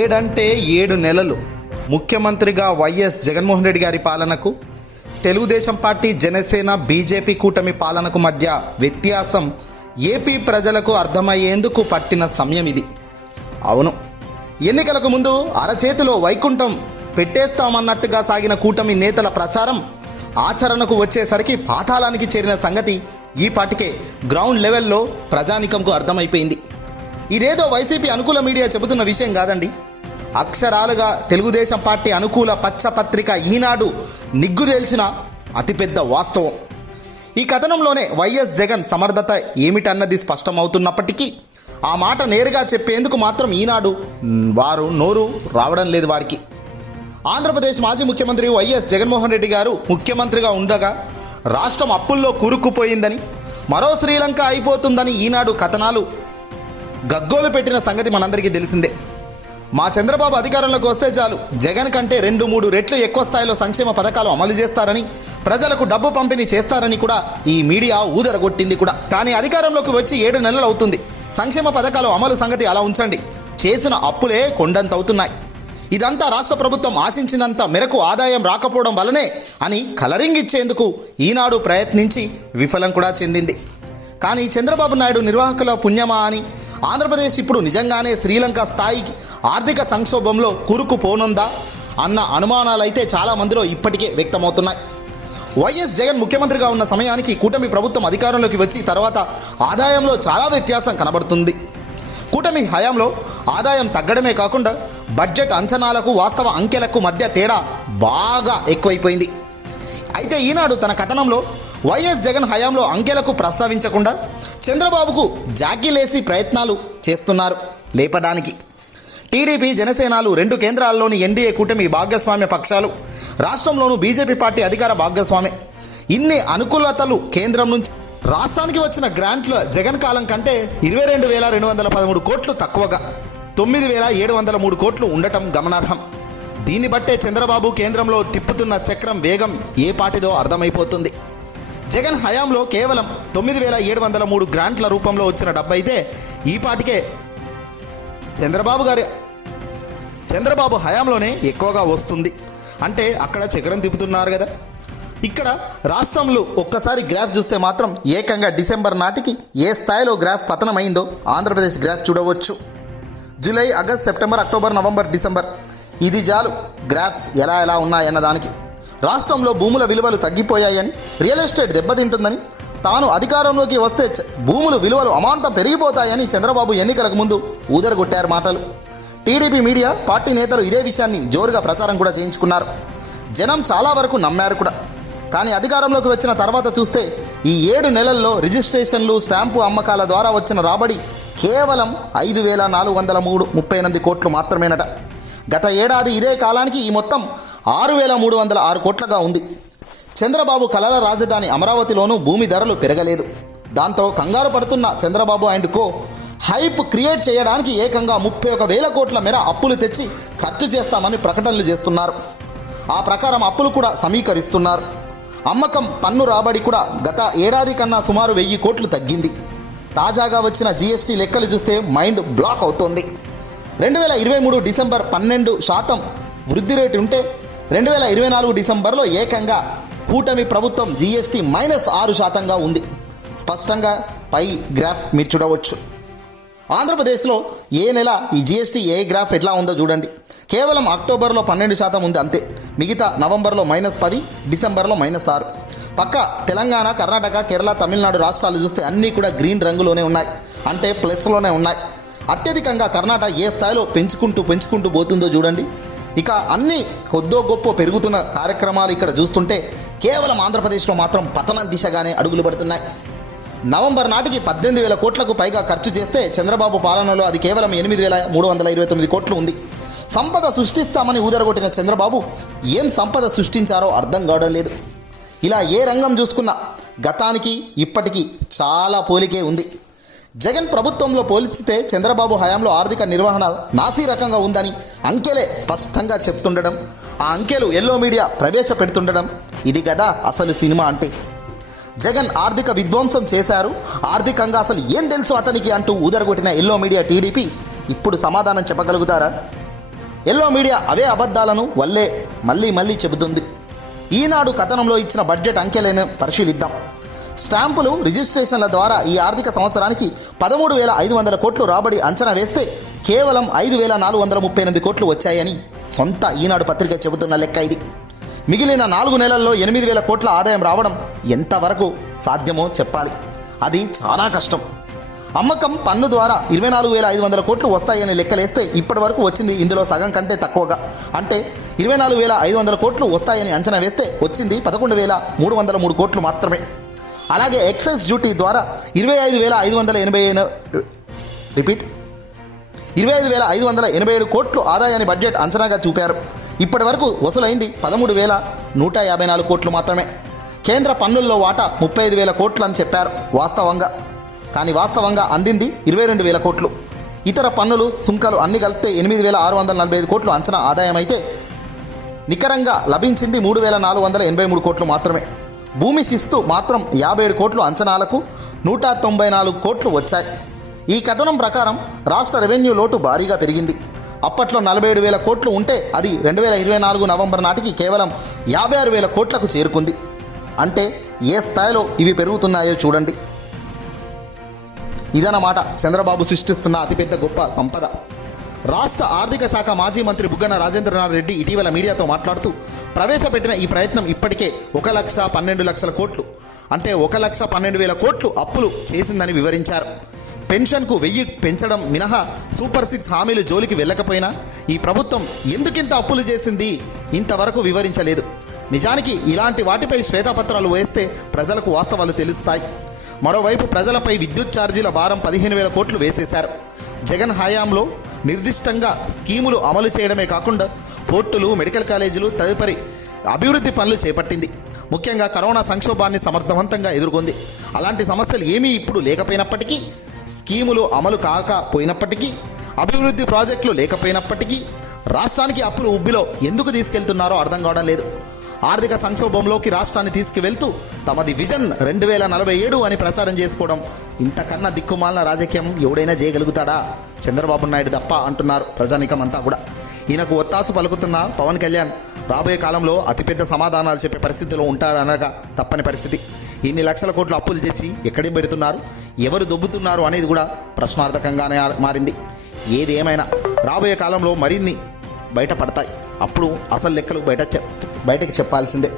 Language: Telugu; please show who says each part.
Speaker 1: ఏడంటే ఏడు నెలలు. ముఖ్యమంత్రిగా వైఎస్ జగన్మోహన్ రెడ్డి గారి పాలనకు తెలుగుదేశం పార్టీ జనసేన బీజేపీ కూటమి పాలనకు మధ్య వ్యత్యాసం ఏపీ ప్రజలకు అర్థమయ్యేందుకు పట్టిన సమయం ఇది అవును ఎన్నికలకు ముందు అరచేతిలో వైకుంఠం పెట్టేస్తామన్నట్టుగా సాగిన కూటమి నేతల ప్రచారం ఆచరణకు వచ్చేసరికి పాతాళానికి చేరిన సంగతి ఈ పాటికే గ్రౌండ్ లెవెల్లో ప్రజానికంకు అర్థమైపోయింది. ఇదేదో వైసీపీ అనుకూల మీడియా చెబుతున్న విషయం కాదండి. అక్షరాలుగా తెలుగుదేశం పార్టీ అనుకూల పచ్చపత్రిక ఈనాడు నిగ్గు తెలిసిన అతిపెద్ద వాస్తవం. ఈ కథనంలోనే వైఎస్ జగన్ సమర్థత ఏమిటన్నది స్పష్టమవుతున్నప్పటికీ ఆ మాట నేరుగా చెప్పేందుకు మాత్రం ఈనాడు వారు నోరు రావడం లేదు వారికి. ఆంధ్రప్రదేశ్ మాజీ ముఖ్యమంత్రి వైఎస్ జగన్మోహన్ రెడ్డి గారు ముఖ్యమంత్రిగా ఉండగా రాష్ట్రం అప్పుల్లో కూరుకుపోయిందని మరో శ్రీలంక అయిపోతుందని ఈనాడు కథనాలు గగ్గోలు పెట్టిన సంగతి మనందరికీ తెలిసిందే. మా చంద్రబాబు అధికారంలోకి వస్తే చాలు. జగన్ కంటే రెండు మూడు రెట్లు ఎక్కువ స్థాయిలో సంక్షేమ పథకాలు అమలు చేస్తారని ప్రజలకు డబ్బు పంపిణీ చేస్తారని కూడా ఈ మీడియా ఊదరగొట్టింది కూడా. కానీ అధికారంలోకి వచ్చి ఏడు నెలలు అవుతుంది. సంక్షేమ పథకాలు అమలు సంగతి అలా ఉంచండి. చేసిన అప్పులే కొండంత అవుతున్నాయి ఇదంతా రాష్ట్ర ప్రభుత్వం ఆశించినంత మేరకు ఆదాయం రాకపోవడం వల్లనే అని కలరింగ్ ఇచ్చేందుకు ఈనాడు ప్రయత్నించి విఫలం కూడా చెందింది. కానీ చంద్రబాబు నాయుడు నిర్వాహకుల పుణ్యమా అని ఆంధ్రప్రదేశ్ ఇప్పుడు నిజంగానే శ్రీలంక స్థాయికి ఆర్థిక సంక్షోభంలో కూరుకుపోనుందా అన్న అనుమానాలైతే చాలా మందిలో ఇప్పటికే వ్యక్తమవుతున్నాయి. వైఎస్ జగన్ ముఖ్యమంత్రిగా ఉన్న సమయానికి కూటమి ప్రభుత్వం అధికారంలోకి వచ్చి తర్వాత ఆదాయంలో చాలా వ్యత్యాసం కనబడుతుంది. కూటమి హయాంలో ఆదాయం తగ్గడమే కాకుండా బడ్జెట్ అంచనాలకు వాస్తవ అంకెలకు మధ్య తేడా బాగా ఎక్కువైపోయింది. అయితే ఈనాడు తన కథనంలో వైఎస్ జగన్ హయాంలో అంకెలకు ప్రస్తావించకుండా చంద్రబాబుకు జాకీలేసి ప్రయత్నాలు చేస్తున్నారు లేపడానికి. టీడీపీ జనసేనలు రెండు కేంద్రాల్లోని ఎన్డీఏ కూటమి భాగస్వామ్య పక్షాలు రాష్ట్రంలోనూ బీజేపీ పార్టీ అధికార భాగస్వామి ఇన్ని అనుకూలతలు కేంద్రం నుంచి రాష్ట్రానికి వచ్చిన గ్రాంట్ల జగన్ కాలం కంటే ఇరవై రెండు వేల రెండు వందల పదమూడు కోట్లు తక్కువగా తొమ్మిది వేల ఏడు వందల మూడు కోట్లు ఉండటం గమనార్హం. దీన్ని బట్టే చంద్రబాబు కేంద్రంలో తిప్పుతున్న చక్రం వేగం ఏ పాటిదో అర్థమైపోతుంది. జగన్ హయాంలో కేవలం తొమ్మిది వేల ఏడు వందల మూడు గ్రాంట్ల రూపంలో వచ్చిన డబ్బైతే అయితే ఈపాటికే చంద్రబాబు గారి చంద్రబాబు హయాంలోనే ఎక్కువగా వస్తుంది. అంటే అక్కడ చక్రం తిప్పుతున్నారు కదా. ఇక్కడ రాష్ట్రంలో ఒక్కసారి గ్రాఫ్ చూస్తే మాత్రం ఏకంగా డిసెంబర్ నాటికి ఏ స్థాయిలో గ్రాఫ్ పతనమైందో ఆంధ్రప్రదేశ్ గ్రాఫ్ చూడవచ్చు. July August September October November December. ఇది చాలు గ్రాఫ్స్ ఎలా ఎలా ఉన్నాయన్న దానికి రాష్ట్రంలో భూముల విలువలు తగ్గిపోయాయని రియల్ ఎస్టేట్ దెబ్బతింటుందని తాను అధికారంలోకి వస్తే భూములు భూముల విలువలు అమాంతం పెరిగిపోతాయని చంద్రబాబు ఎన్నికలకు ముందు ఊదరగొట్టారు మాటలు. టీడీపీ మీడియా పార్టీ నేతలు ఇదే విషయాన్ని జోరుగా ప్రచారం కూడా చేయించుకున్నారు. జనం చాలా వరకు నమ్మారు కూడా. కానీ అధికారంలోకి వచ్చిన తర్వాత చూస్తే ఈ ఏడు నెలల్లో రిజిస్ట్రేషన్లు స్టాంపు అమ్మకాల ద్వారా వచ్చిన రాబడి కేవలం ఐదు వేల నాలుగు వందల మూడు ముప్పై ఎనిమిది కోట్లు మాత్రమేనట. గత ఏడాది ఇదే కాలానికి ఈ మొత్తం ఆరు వేల మూడు వందల ఆరు కోట్లగా ఉంది. చంద్రబాబు కలల రాజధాని అమరావతిలోనూ భూమి ధరలు పెరగలేదు. దాంతో కంగారు పడుతున్న Chandrababu and co hype create చేయడానికి ఏకంగా ముప్పై ఒక వేల కోట్ల మేర అప్పులు తెచ్చి ఖర్చు చేస్తామని ప్రకటనలు చేస్తున్నారు. ఆ ప్రకారం అప్పులు కూడా సమీకరిస్తున్నారు. అమ్మకం పన్ను రాబడి కూడా గత ఏడాది కన్నా సుమారు వెయ్యి కోట్లు తగ్గింది. తాజాగా వచ్చిన జీఎస్టీ లెక్కలు చూస్తే మైండ్ బ్లాక్ అవుతోంది. రెండు వేల ఇరవై మూడు డిసెంబర్ పన్నెండు శాతం వృద్ధి రేటు ఉంటే రెండు వేల ఇరవై నాలుగు డిసెంబర్లో ఏకంగా కూటమి ప్రభుత్వం జీఎస్టీ మైనస్ ఆరు శాతంగా ఉంది. స్పష్టంగా పై గ్రాఫ్ మీరు చూడవచ్చు. ఆంధ్రప్రదేశ్లో ఏ నెల ఈ జీఎస్టీ ఏ గ్రాఫ్ ఎట్లా ఉందో చూడండి. కేవలం అక్టోబర్లో పన్నెండు శాతం ఉంది అంతే. మిగతా నవంబర్లో మైనస్ పది డిసెంబర్లో మైనస్ ఆరు. పక్క తెలంగాణ కర్ణాటక కేరళ తమిళనాడు రాష్ట్రాలు చూస్తే అన్నీ కూడా గ్రీన్ రంగులోనే ఉన్నాయి. అంటే ప్లస్లోనే ఉన్నాయి. అత్యధికంగా కర్ణాటక ఏ స్థాయిలో పెంచుకుంటూ పెంచుకుంటూ పోతుందో చూడండి. ఇక అన్ని కొద్దో గొప్ప పెరుగుతున్న కార్యక్రమాలు ఇక్కడ చూస్తుంటే కేవలం ఆంధ్రప్రదేశ్లో మాత్రం పతన దిశగానే అడుగులు పడుతున్నాయి. నవంబర్ నాటికి పద్దెనిమిది వేల కోట్లకు పైగా ఖర్చు చేస్తే చంద్రబాబు పాలనలో అది కేవలం ఎనిమిది వేల మూడు వందల ఇరవై తొమ్మిది కోట్లు ఉంది. సంపద సృష్టిస్తామని ఊదరగొట్టిన చంద్రబాబు ఏం సంపద సృష్టించారో అర్థం కావడం లేదు. ఇలా ఏ రంగం చూసుకున్నా గతానికి ఇప్పటికీ చాలా పోలికే ఉంది. జగన్ ప్రభుత్వంలో పోల్చితే చంద్రబాబు హయాంలో ఆర్థిక నిర్వహణ నాసీ రకంగా ఉందని అంకెలే స్పష్టంగా చెప్తుండడం ఆ అంకెలు ఎల్లో మీడియా ప్రవేశపెడుతుండడం ఇది కదా అసలు సినిమా అంటే. జగన్ ఆర్థిక విధ్వంసం చేశారు ఆర్థికంగా అసలు ఏం తెలుసు అతనికి అంటూ ఊదరగొట్టిన ఎల్లో మీడియా టీడీపీ ఇప్పుడు సమాధానం చెప్పగలుగుతారా? ఎల్లో మీడియా అవే అబద్ధాలను వల్లే మళ్ళీ మళ్ళీ చెబుతుంది. ఈనాడు కథనంలో ఇచ్చిన బడ్జెట్ అంకెలను పరిశీలిద్దాం. స్టాంపులు రిజిస్ట్రేషన్ల ద్వారా ఈ ఆర్థిక సంవత్సరానికి పదమూడు వేల ఐదు వందల కోట్లు రాబడి అంచనా వేస్తే కేవలం ఐదు వేల నాలుగు వందల ముప్పై ఎనిమిది కోట్లు వచ్చాయని సొంత ఈనాడు పత్రిక చెబుతున్న లెక్క ఇది. మిగిలిన నాలుగు నెలల్లో ఎనిమిది వేల కోట్ల ఆదాయం రావడం ఎంతవరకు సాధ్యమో చెప్పాలి. అది చాలా కష్టం. అమ్మకం పన్ను ద్వారా ఇరవై నాలుగు వేల ఐదు వందల కోట్లు వస్తాయని లెక్కలేస్తే ఇప్పటి వరకు వచ్చింది ఇందులో సగం కంటే తక్కువగా. అంటే ఇరవై నాలుగు వేల ఐదు వందల కోట్లు వస్తాయని అంచనా వేస్తే వచ్చింది పదకొండు వేల మూడు వందల మూడు కోట్లు మాత్రమే. అలాగే ఎక్సైజ్ డ్యూటీ ద్వారా ఇరవై ఐదు వేల ఐదు వందల ఎనభై రిపీట్ ఇరవై ఐదు వేల ఐదు వందల ఎనభై ఏడు కోట్లు ఆదాయాన్ని బడ్జెట్ అంచనాగా చూపారు. ఇప్పటి వరకు వసూలైంది పదమూడు వేల నూట యాభై నాలుగు కోట్లు మాత్రమే. కేంద్ర పన్నుల్లో వాటా ముప్పై ఐదు వేల కోట్లు అని చెప్పారు వాస్తవంగా. కానీ వాస్తవంగా అందింది ఇరవై రెండు వేల కోట్లు. ఇతర పన్నులు సుంకాలు అన్ని కలిపితే ఎనిమిది వేల ఆరు వందల నలభై ఐదు కోట్లు అంచనా ఆదాయం అయితే నికరంగా లభించింది మూడు వేల నాలుగు వందల ఎనభై మూడు కోట్లు మాత్రమే. భూమి శిస్తు మాత్రం యాభై ఏడు కోట్లు అంచనాలకు నూట తొంభై నాలుగు కోట్లు వచ్చాయి. ఈ కథనం ప్రకారం రాష్ట్ర రెవెన్యూ లోటు భారీగా పెరిగింది. అప్పట్లో నలభై ఏడు వేల కోట్లు ఉంటే అది రెండు వేల ఇరవై నాలుగు నవంబర్ నాటికి కేవలం యాభై ఆరు వేల కోట్లకు చేరుకుంది. అంటే ఏ స్థాయిలో ఇవి పెరుగుతున్నాయో చూడండి. ఇదన్నమాట చంద్రబాబు సృష్టిస్తున్న అతిపెద్ద గొప్ప సంపద. రాష్ట్ర ఆర్థిక శాఖ మాజీ మంత్రి బుగ్గన రాజేంద్రనాథ్ రెడ్డి ఇటీవల మీడియాతో మాట్లాడుతూ ప్రవేశపెట్టిన ఈ ప్రయత్నం ఇప్పటికే ఒక లక్ష పన్నెండు లక్షల కోట్లు. అంటే ఒక లక్ష పన్నెండు వేల కోట్లు అప్పులు చేసిందని వివరించారు. పెన్షన్కు వెయ్యి పెంచడం మినహా సూపర్ సిక్స్ హామీలు జోలికి వెళ్ళకపోయినా ఈ ప్రభుత్వం ఎందుకింత అప్పులు చేసింది ఇంతవరకు వివరించలేదు. నిజానికి ఇలాంటి వాటిపై శ్వేతపత్రాలు వేస్తే ప్రజలకు వాస్తవాలు తెలుస్తాయి. మరోవైపు ప్రజలపై విద్యుత్ ఛార్జీల భారం పదిహేను వేల కోట్లు వేసేశారు. జగన్ హయాంలో నిర్దిష్టంగా స్కీములు అమలు చేయడమే కాకుండా పోర్టులు మెడికల్ కాలేజీలు తదుపరి అభివృద్ధి పనులు చేపట్టింది. ముఖ్యంగా కరోనా సంక్షోభాన్ని సమర్థవంతంగా ఎదుర్కొంది. అలాంటి సమస్యలు ఏమీ ఇప్పుడు లేకపోయినప్పటికీ స్కీములు అమలు కాకపోయినప్పటికీ అభివృద్ధి ప్రాజెక్టులు లేకపోయినప్పటికీ రాష్ట్రానికి అప్పులు ఉబ్బిలో ఎందుకు తీసుకెళ్తున్నారో అర్థం కావడం లేదు. ఆర్థిక సంక్షోభంలోకి రాష్ట్రాన్ని తీసుకువెళ్తూ తమది విజన్ రెండు వేల నలభై ఏడు అని ప్రచారం చేసుకోవడం ఇంతకన్నా దిక్కుమాలిన రాజకీయం ఎవడైనా చేయగలుగుతాడా? చంద్రబాబు నాయుడు తప్ప అంటున్నారు ప్రజానికం అంతా కూడా. ఈయనకు ఒత్తాసు పలుకుతున్న పవన్ కళ్యాణ్ రాబోయే కాలంలో అతిపెద్ద సమాధానాలు చెప్పే పరిస్థితిలో ఉంటాడనక తప్పని పరిస్థితి. ఇన్ని లక్షల కోట్ల అప్పులు తెచ్చి ఎక్కడే పెడుతున్నారు? ఎవరు దొబ్బుతున్నారు అనేది కూడా ప్రశ్నార్థకంగానే మారింది. ఏది ఏమైనా రాబోయే కాలంలో మరిన్ని బయటపడతాయి. అప్పుడు అసలు లెక్కలు బయట చెప్ బయటకు చెప్పాల్సిందే.